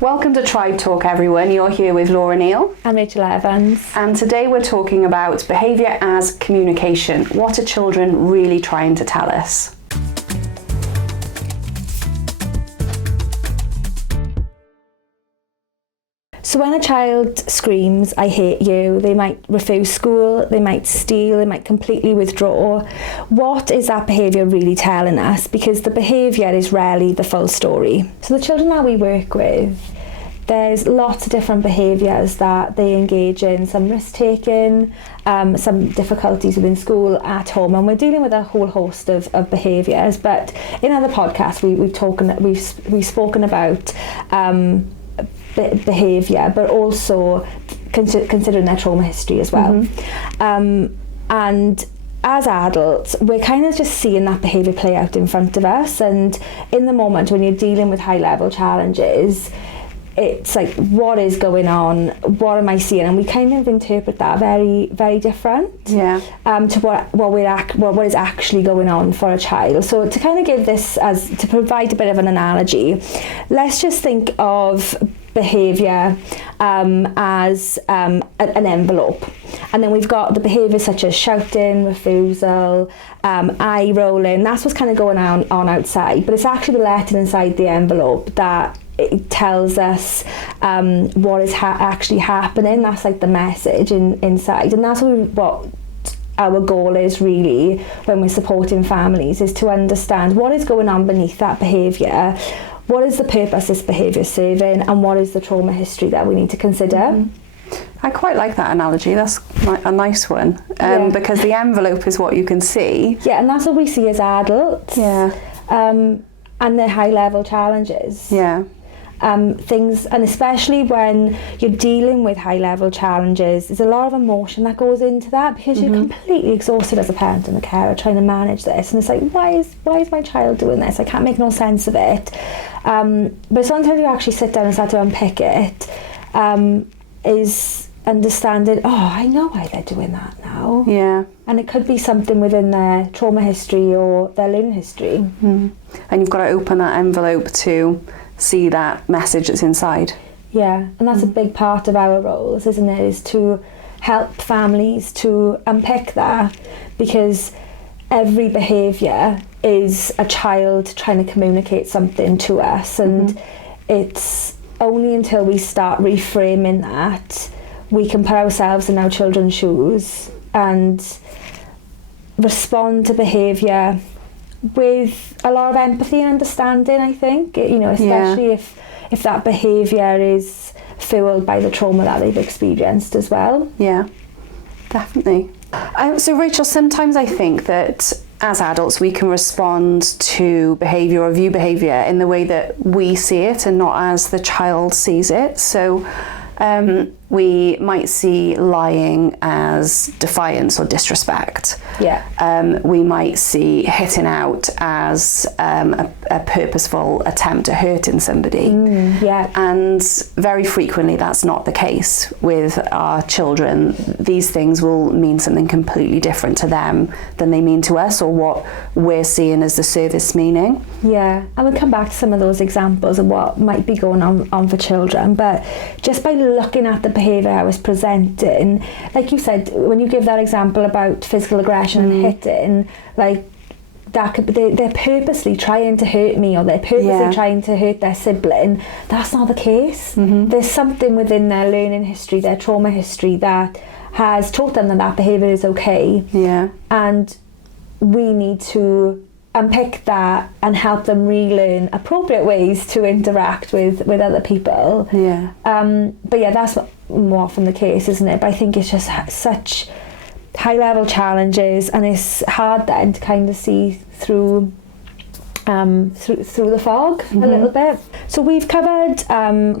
Welcome to Tribe Talk, everyone. You're here with Laura Neal and Rachel Evans. And today we're talking about behaviour as communication. What are children really trying to tell us? So when a child screams, "I hate you," they might refuse school, they might steal, they might completely withdraw. What is that behaviour really telling us? Because the behaviour is rarely the full story. So the children that we work with, there's lots of different behaviours that they engage in, some risk-taking, some difficulties within school, at home, and we're dealing with a whole host of behaviours. But in other podcasts, we've spoken about behaviour, but also considering their trauma history as well. And as adults, we're kind of just seeing that behaviour play out in front of us, and in the moment when you're dealing with high level challenges, it's like, what is going on? What am I seeing? And we kind of interpret that very, very different to what is actually going on for a child. So to kind of give this to provide a bit of an analogy, let's just think of behaviour as an envelope, and then we've got the behaviours such as shouting, refusal, eye rolling. That's what's kind of going on outside, but it's actually the letter inside the envelope that it tells us what is actually happening. That's like the message inside, and that's what our goal is really when we're supporting families, is to understand what is going on beneath that behaviour. What is the purpose this behaviour is serving, and what is the trauma history that we need to consider? I quite like that analogy. That's a nice one, because the envelope is what you can see. Yeah, and that's what we see as adults. Yeah. And the high level challenges. Yeah. Things, and especially when you're dealing with high level challenges, there's a lot of emotion that goes into that, because you're completely exhausted as a parent and a carer trying to manage this, and it's like, why is my child doing this? I can't make no sense of it. But sometimes you actually sit down and start to unpick it, is understanding, I know why they're doing that now. Yeah. And it could be something within their trauma history or their learning history. And you've got to open that envelope to see that message that's inside. Yeah, and that's a big part of our roles, isn't it, is to help families to unpick that, because every behaviour is a child trying to communicate something to us, and it's only until we start reframing that we can put ourselves in our children's shoes and respond to behaviour with a lot of empathy and understanding, I think, especially if that behaviour is fueled by the trauma that they've experienced as well. Yeah, definitely. So Rachel, sometimes I think that as adults we can respond to behaviour or view behaviour in the way that we see it and not as the child sees it. So we might see lying as defiance or disrespect. Yeah. We might see hitting out as a purposeful attempt at hurting somebody. And very frequently that's not the case with our children. These things will mean something completely different to them than they mean to us, or what we're seeing as the service meaning. Yeah, and we'll come back to some of those examples of what might be going on for children, but just by looking at the behaviour I was presenting, like you said, when you give that example about physical aggression and hitting, like that could be they're purposely trying to hurt me, or they're purposely trying to hurt their sibling. That's not the case. There's something within their learning history, their trauma history, that has taught them that behaviour is okay. Yeah. And we need to unpick that and help them relearn appropriate ways to interact with other people. Yeah. But yeah, that's more often the case, isn't it? But I think it's just such high level challenges, and it's hard then to kind of see through the fog a little bit. So we've covered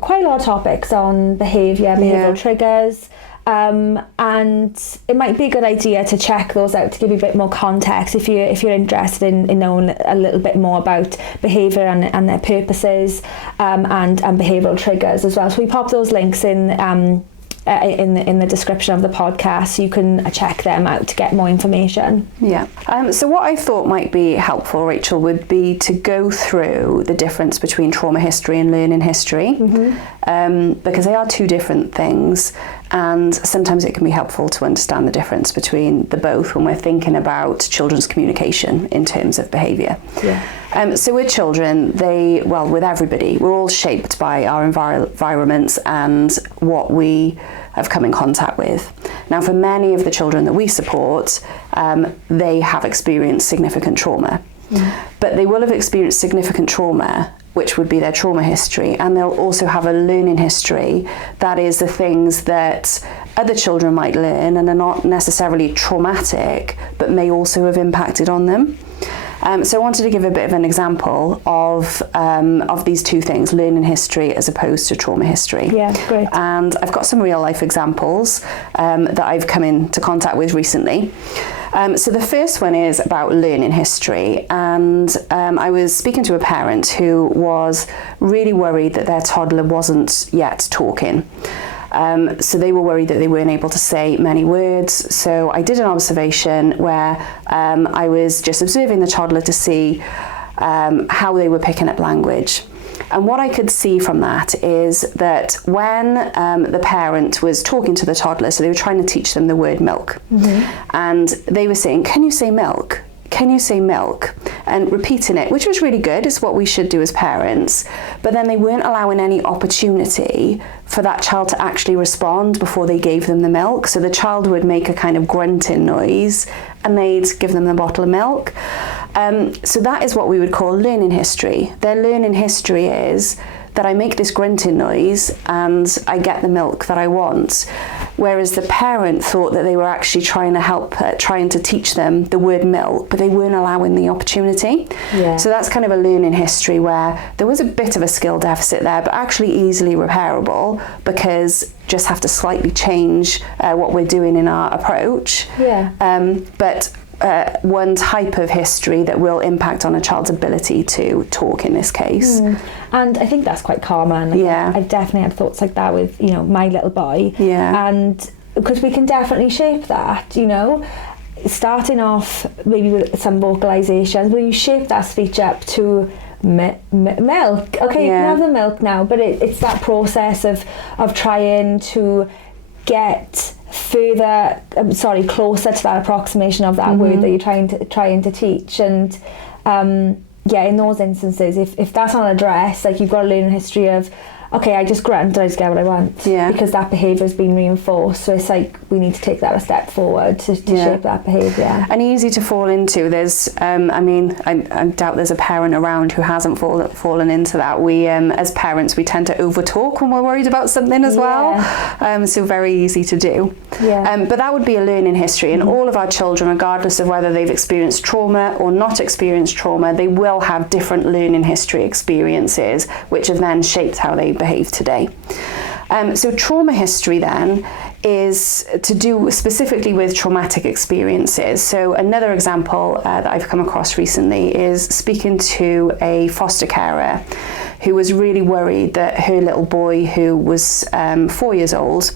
quite a lot of topics on behaviour, behavioural triggers. And it might be a good idea to check those out to give you a bit more context if you're interested in knowing a little bit more about behaviour and their purposes, and behavioural triggers as well. So we pop those links in in the description of the podcast. You can check them out to get more information. Yeah. So what I thought might be helpful, Rachel, would be to go through the difference between trauma history and learning history, because they are two different things, and sometimes it can be helpful to understand the difference between the both when we're thinking about children's communication in terms of behaviour. Yeah. So with children, with everybody, we're all shaped by our environments and what we have come in contact with. Now, for many of the children that we support, they have experienced significant trauma. But they will have experienced significant trauma, which would be their trauma history, and they'll also have a learning history, that is the things that other children might learn and are not necessarily traumatic, but may also have impacted on them. So I wanted to give a bit of an example of these two things, learning history as opposed to trauma history. Yeah, great. And I've got some real life examples that I've come into contact with recently. So the first one is about learning history, and I was speaking to a parent who was really worried that their toddler wasn't yet talking. So they were worried that they weren't able to say many words. So I did an observation where I was just observing the toddler to see how they were picking up language. And what I could see from that is that when the parent was talking to the toddler, so they were trying to teach them the word milk, and they were saying, "Can you say milk? Can you say milk?" And repeating it, which was really good. It's what we should do as parents. But then they weren't allowing any opportunity for that child to actually respond before they gave them the milk. So the child would make a kind of grunting noise and they'd give them the bottle of milk. So that is what we would call learning history. Their learning history is that I make this grunting noise and I get the milk that I want. Whereas the parent thought that they were actually trying to teach them the word milk, but they weren't allowing the opportunity. Yeah. So that's kind of a learning history where there was a bit of a skill deficit there, but actually easily repairable, because just have to slightly change what we're doing in our approach. Yeah. But one type of history that will impact on a child's ability to talk in this case. And I think that's quite common. Yeah. I've definitely had thoughts like that with, my little boy. Yeah. And because we can definitely shape that, starting off maybe with some vocalizations, where you shape that speech up to milk. Okay, you can have the milk now, but it's that process of trying to get closer to that approximation of that word that you're trying to teach. And in those instances, if that's not addressed, like, you've got to learn a history of, okay, I just grunt and I just get what I want, because that behaviour has been reinforced. So it's like we need to take that a step forward to shape that behaviour. And easy to fall into. There's, I doubt there's a parent around who hasn't fallen into that. We, as parents, we tend to overtalk when we're worried about something as well. So very easy to do. Yeah. But that would be a learning history, and all of our children, regardless of whether they've experienced trauma or not experienced trauma, they will have different learning history experiences, which have then shaped how they behave today. So trauma history then is to do specifically with traumatic experiences. So another example that I've come across recently is speaking to a foster carer who was really worried that her little boy, who was 4 years old,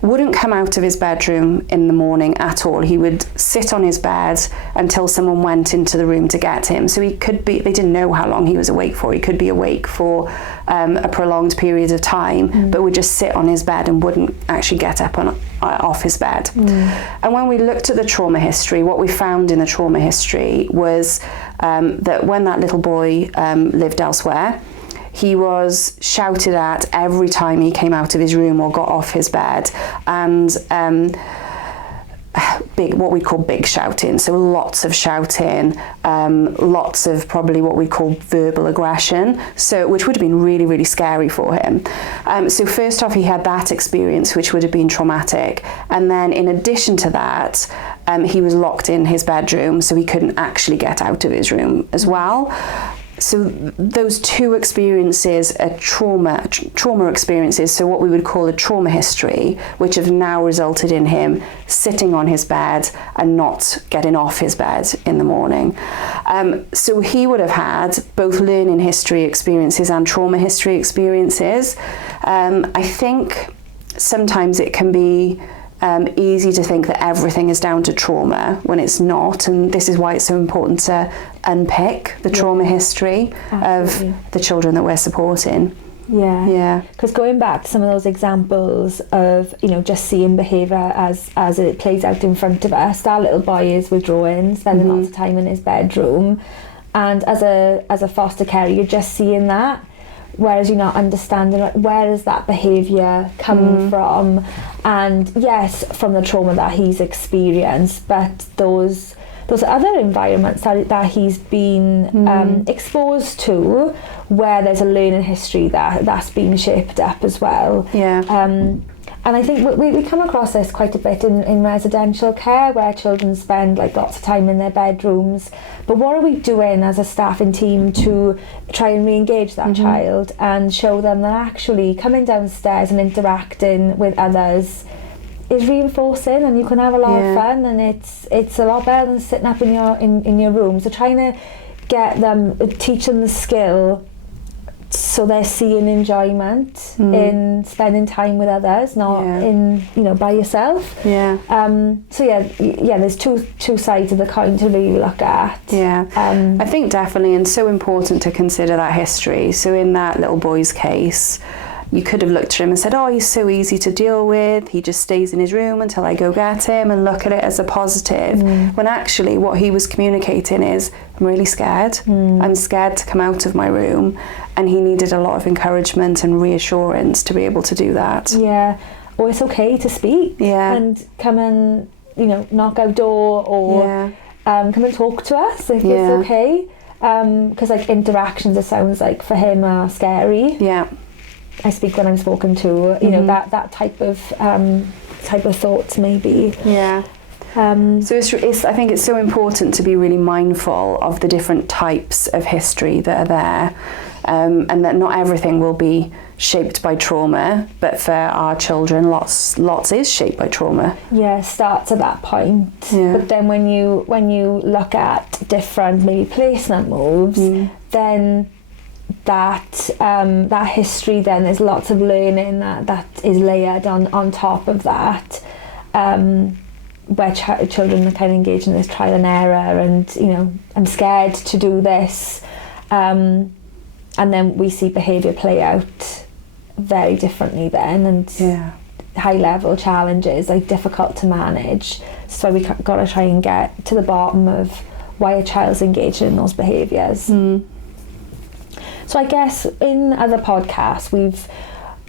wouldn't come out of his bedroom in the morning at all. He would sit on his bed until someone went into the room to get him. So he could be, they didn't know how long he was awake for. He could be awake for a prolonged period of time, but would just sit on his bed and wouldn't actually get up off his bed. And when we looked at the trauma history, what we found in the trauma history was that when that little boy lived elsewhere, he was shouted at every time he came out of his room or got off his bed, and what we call big shouting. So lots of shouting, lots of probably what we call verbal aggression, so which would have been really, really scary for him. So first off, he had that experience, which would have been traumatic, and then in addition to that, he was locked in his bedroom, so he couldn't actually get out of his room as well. So those two experiences are trauma experiences, so what we would call a trauma history, which have now resulted in him sitting on his bed and not getting off his bed in the morning. So he would have had both learning history experiences and trauma history experiences. I think sometimes it can be easy to think that everything is down to trauma when it's not, and this is why it's so important to unpick the trauma history of the children that we're supporting. Yeah. Because going back to some of those examples of, you know, just seeing behaviour as it plays out in front of us, that little boy is withdrawing, spending lots of time in his bedroom, and as a foster carer, you're just seeing that. Whereas you're not understanding where is that behaviour coming from, and yes, from the trauma that he's experienced, but those other environments that he's been exposed to, where there's a learning history that's been shaped up as well. And I think we come across this quite a bit in residential care, where children spend like lots of time in their bedrooms. But what are we doing as a staffing team to try and re-engage that child and show them that actually coming downstairs and interacting with others is reinforcing, and you can have a lot of fun, and it's a lot better than sitting up in your room. So trying to get them, teach them the skill, so they're seeing enjoyment in spending time with others, not in, you know, by yourself. So there's two sides of the coin to really look at. I think definitely, and so important to consider that history. So in that little boy's case, you could have looked at him and said, oh, he's so easy to deal with, he just stays in his room until I go get him, and look at it as a positive. When actually what he was communicating is, I'm really scared. I'm scared to come out of my room, and he needed a lot of encouragement and reassurance to be able to do that. Or it's okay to speak and come and, you know, knock out door, or come and talk to us if it's okay. Because like interactions, it sounds like for him are scary. I speak when I'm spoken to, you know, that type of thoughts maybe. So it's I think it's so important to be really mindful of the different types of history that are there, and that not everything will be shaped by trauma, but for our children, lots is shaped by trauma. Starts at that point. But then when you look at different maybe placement moves, then that history, then there's lots of learning that is layered on top of that, where children are kind of engaged in this trial and error, and, you know, I'm scared to do this, and then we see behaviour play out very differently then, and high level challenges, like difficult to manage. So we got to try and get to the bottom of why a child's engaged in those behaviours. So I guess in other podcasts we've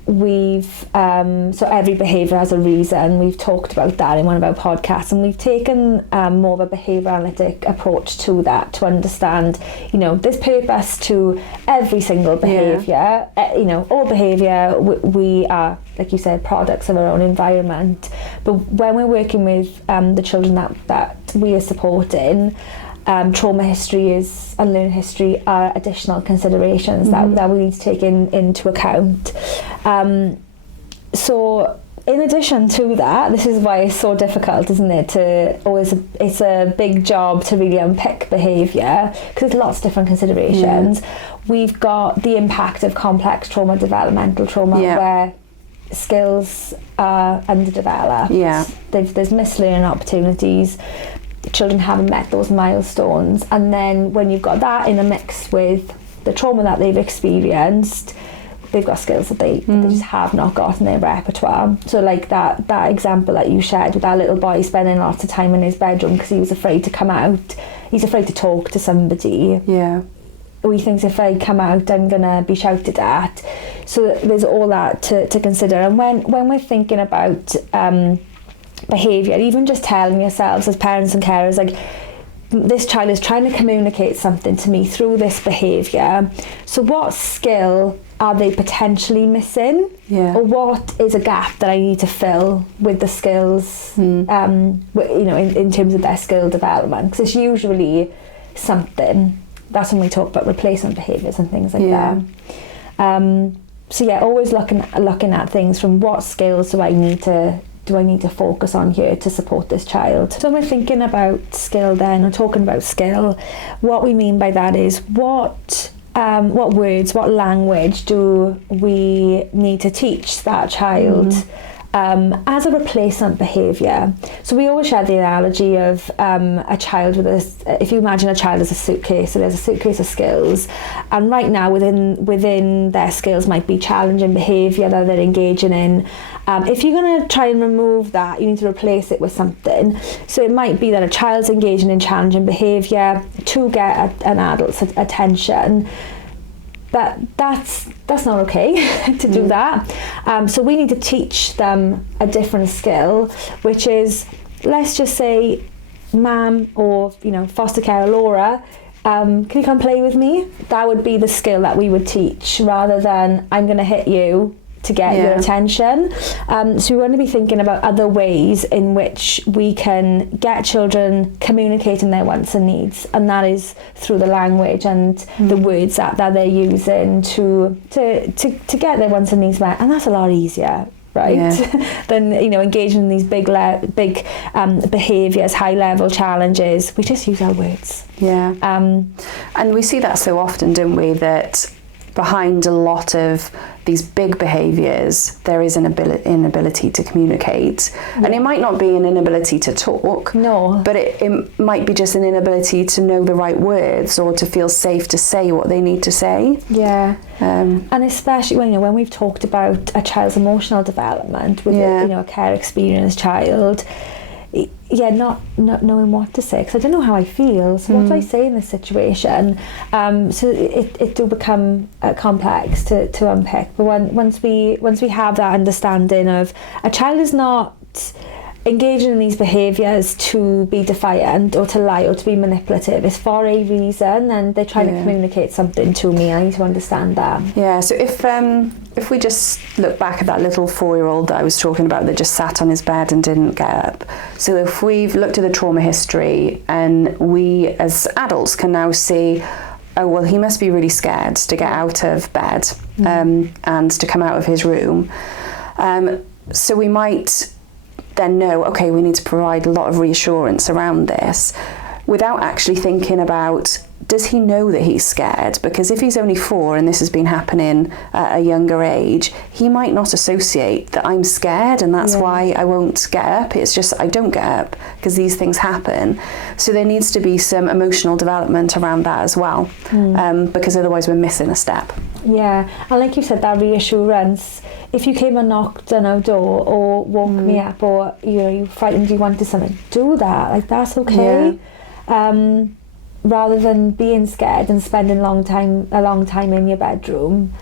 so every behaviour has a reason. We've talked about that in one of our podcasts, and we've taken more of a behaviour analytic approach to that, to understand, you know, there's purpose to every single behaviour. You know, all behaviour, we are, like you said, products of our own environment. But when we're working with the children that we are supporting, trauma history and learning history are additional considerations that we need to take into account. So in addition to that, this is why it's so difficult, isn't it, it's a big job to really unpick behaviour, because there's lots of different considerations. We've got the impact of complex trauma, developmental trauma, where skills are underdeveloped. There's missed learning opportunities. Children haven't met those milestones, and then when you've got that in a mix with the trauma that they've experienced, they've got skills that they just have not got in their repertoire. So like that example that you shared with that little boy spending lots of time in his bedroom because he was afraid to come out, he's afraid to talk to somebody. He thinks if I come out I'm gonna be shouted at. So there's all that to consider. And when we're thinking about behaviour, even just telling yourselves as parents and carers, like, this child is trying to communicate something to me through this behaviour, so what skill are they potentially missing, or what is a gap that I need to fill with the skills, you know, in terms of their skill development, because it's usually something. That's when we talk about replacement behaviours and things like that. So always looking at things from what skills do I need to focus on here to support this child. So when we're thinking about skill then, or talking about skill, what we mean by that is what words, what language do we need to teach that child as a replacement behaviour. So we always share the analogy of a child if you imagine a child as a suitcase, so there's a suitcase of skills, and right now within their skills might be challenging behaviour that they're engaging in. If you're going to try and remove that, you need to replace it with something. So it might be that a child's engaging in challenging behaviour to get an adult's attention. But that's not okay to do that. So we need to teach them a different skill, which is, let's just say, Ma'am or foster care Laura, can you come play with me? That would be the skill that we would teach, rather than I'm going to hit you to get your attention. So we want to be thinking about other ways in which we can get children communicating their wants and needs, and that is through the language and the words that they're using to get their wants and needs met, and that's a lot easier, right? Than engaging in these big behaviours, high level challenges. We just use our words. And we see that so often, don't we, that behind a lot of these big behaviours there is an inability to communicate, and it might not be an inability to talk, but it might be just an inability to know the right words or to feel safe to say what they need to say. And especially when we've talked about a child's emotional development with a care experienced child, not knowing what to say, because I don't know how I feel, so what do I say in this situation? So it do become complex to unpick. But once we have that understanding of a child is not engaging in these behaviours to be defiant or to lie or to be manipulative, it's for a reason, and they're trying to communicate something to me. I need to understand that. So if we just look back at that little 4-year-old that I was talking about that just sat on his bed and didn't get up, so if we've looked at the trauma history and we as adults can now see, oh well, he must be really scared to get out of bed and to come out of his room, so we might then know, okay, we need to provide a lot of reassurance around this, without actually thinking about, does he know that he's scared? Because if he's only 4 and this has been happening at a younger age, he might not associate that I'm scared and that's why I won't get up. It's just I don't get up because these things happen. So there needs to be some emotional development around that as well, because otherwise we're missing a step. And like you said, that reassurance, if you came and knocked on our door or woke me up, or you frightened, you wanted something, do that, like that's okay. Rather than being scared and spending a long time in your bedroom.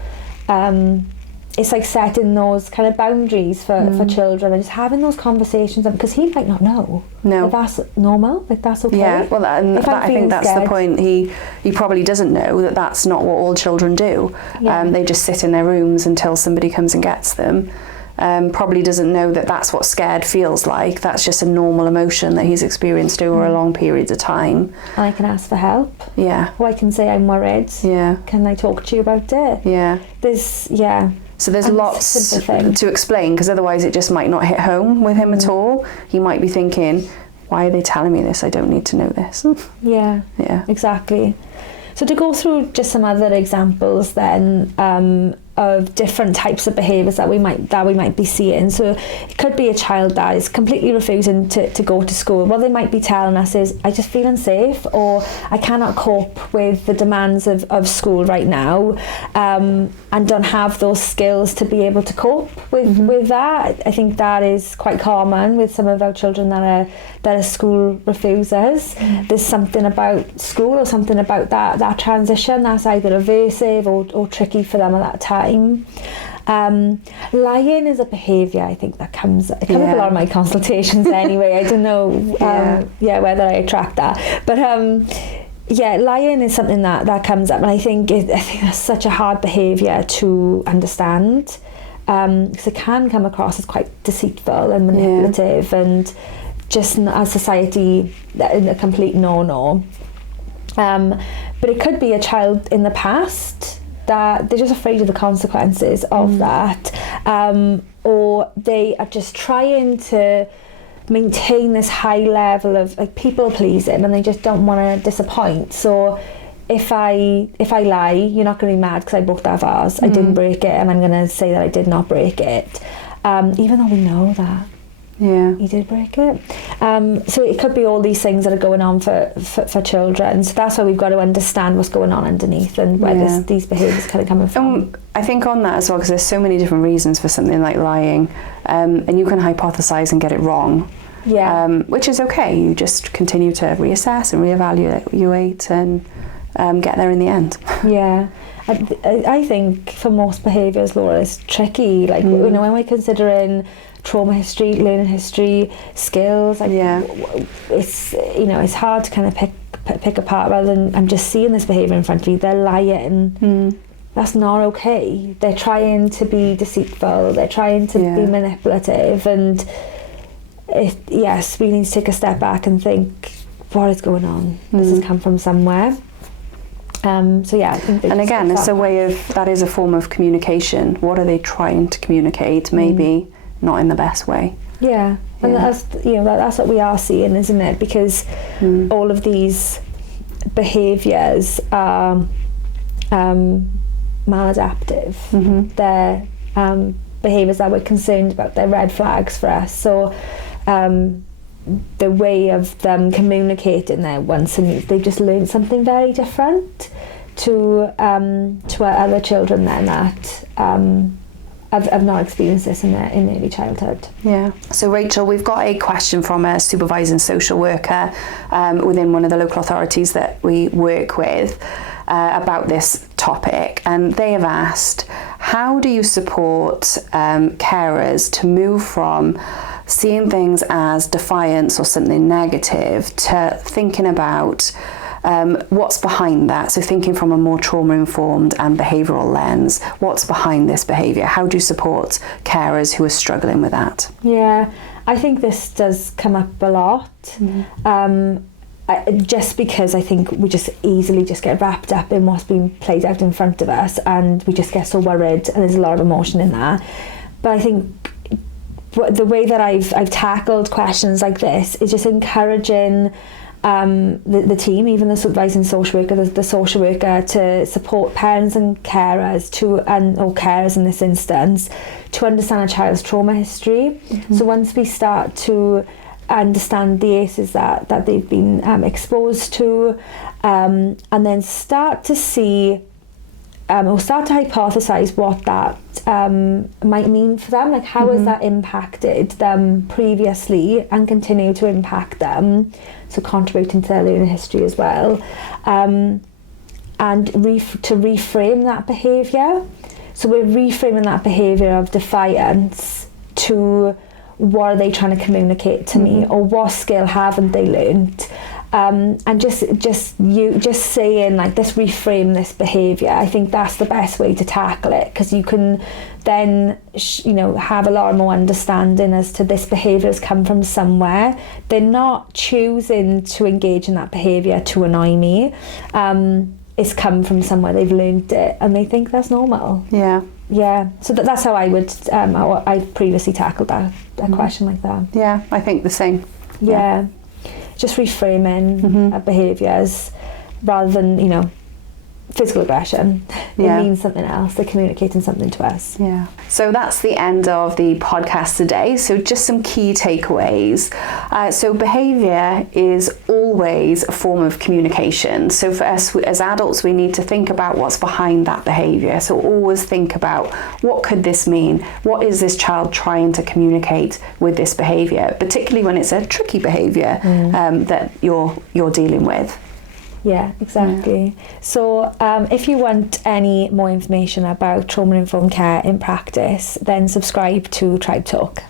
It's like setting those kind of boundaries for children and just having those conversations, because he might not know. Like that's normal, like that's okay. I think that's scared, the point. He probably doesn't know that that's not what all children do. They just sit in their rooms until somebody comes and gets them. Probably doesn't know that that's what scared feels like. That's just a normal emotion that he's experienced over a long period of time. And I can ask for help. Or I can say I'm worried. Can I talk to you about it? So there's lots to explain, because otherwise it just might not hit home with him at all. He might be thinking, why are they telling me this? I don't need to know this. Exactly. So to go through just some other examples then, of different types of behaviours that we might be seeing. So it could be a child that is completely refusing to go to school. What they might be telling us is, I just feel unsafe, or I cannot cope with the demands of school right now, and don't have those skills to be able to cope with that. I think that is quite common with some of our children that are school refusers. There's something about school or something about that transition that's either aversive or tricky for them at that time. Lying is a behaviour, I think, that comes up a lot of my consultations anyway. I don't know whether I attract that, but lying is something that comes up, and I think that's such a hard behaviour to understand, because it can come across as quite deceitful and manipulative, and just as society a complete no. But it could be a child in the past that they're just afraid of the consequences of that, or they are just trying to maintain this high level of like people pleasing, and they just don't want to disappoint. So if I lie, you're not going to be mad because I broke that vase. I didn't break it, and I'm going to say that I did not break it. even though we know that he did break it. So it could be all these things that are going on for children. So that's why we've got to understand what's going on underneath and where these behaviours kind of coming from. I think on that as well, because there's so many different reasons for something like lying, and you can hypothesize and get it wrong. Which is okay. You just continue to reassess and reevaluate and get there in the end. I think for most behaviours, Laura, it's tricky. Like you know, when we're considering trauma history, learning history, skills, like it's, you know, it's hard to kind of pick apart rather than I'm just seeing this behaviour in front of me. They're lying. That's not okay. They're trying to be deceitful. They're trying to be manipulative, and yes, we need to take a step back and think, what is going on? This has come from somewhere. I think and again, it's a way of, that is a form of communication. What are they trying to communicate? Maybe not in the best way. And that's, you know, that's what we are seeing, isn't it? Because all of these behaviours are maladaptive. They're behaviours that we're concerned about. They're red flags for us. So the way of them communicating their wants and needs, they've just learned something very different to our other children then that have not experienced this in early childhood. So Rachel, we've got a question from a supervising social worker within one of the local authorities that we work with about this topic, and they have asked, how do you support carers to move from seeing things as defiance or something negative to thinking about what's behind that? So thinking from a more trauma-informed and behavioural lens, what's behind this behaviour? How do you support carers who are struggling with that? I think this does come up a lot. Just because I think we just easily just get wrapped up in what's being played out in front of us, and we just get so worried, and there's a lot of emotion in that. But I think the way that I've tackled questions like this is just encouraging the team, even the supervising social worker, the social worker, to support parents and carers or carers in this instance, to understand a child's trauma history. So once we start to understand the ACEs that they've been exposed to, and then start to see or start to hypothesize what that might mean for them, like how has that impacted them previously and continue to impact them, so contributing to their learning history as well, and to reframe that behaviour. So we're reframing that behaviour of defiance to, what are they trying to communicate to me, or what skill haven't they learnt? And just saying, like, let's reframe this behaviour. I think that's the best way to tackle it, because you can then have a lot more understanding as to this behaviour has come from somewhere. They're not choosing to engage in that behaviour to annoy me. It's come from somewhere, they've learnt it, and they think that's normal. So that's how I would I've previously tackled a question like that. I think the same. Just reframing behaviours rather than physical aggression. It means something else. They're communicating something to us. So that's the end of the podcast today. So just some key takeaways. So behaviour is always a form of communication. So for us as adults, we need to think about what's behind that behaviour. So always think about, what could this mean? What is this child trying to communicate with this behaviour, particularly when it's a tricky behaviour that you're dealing with. Yeah, exactly. So if you want any more information about trauma-informed care in practice, then subscribe to Tribe Talk.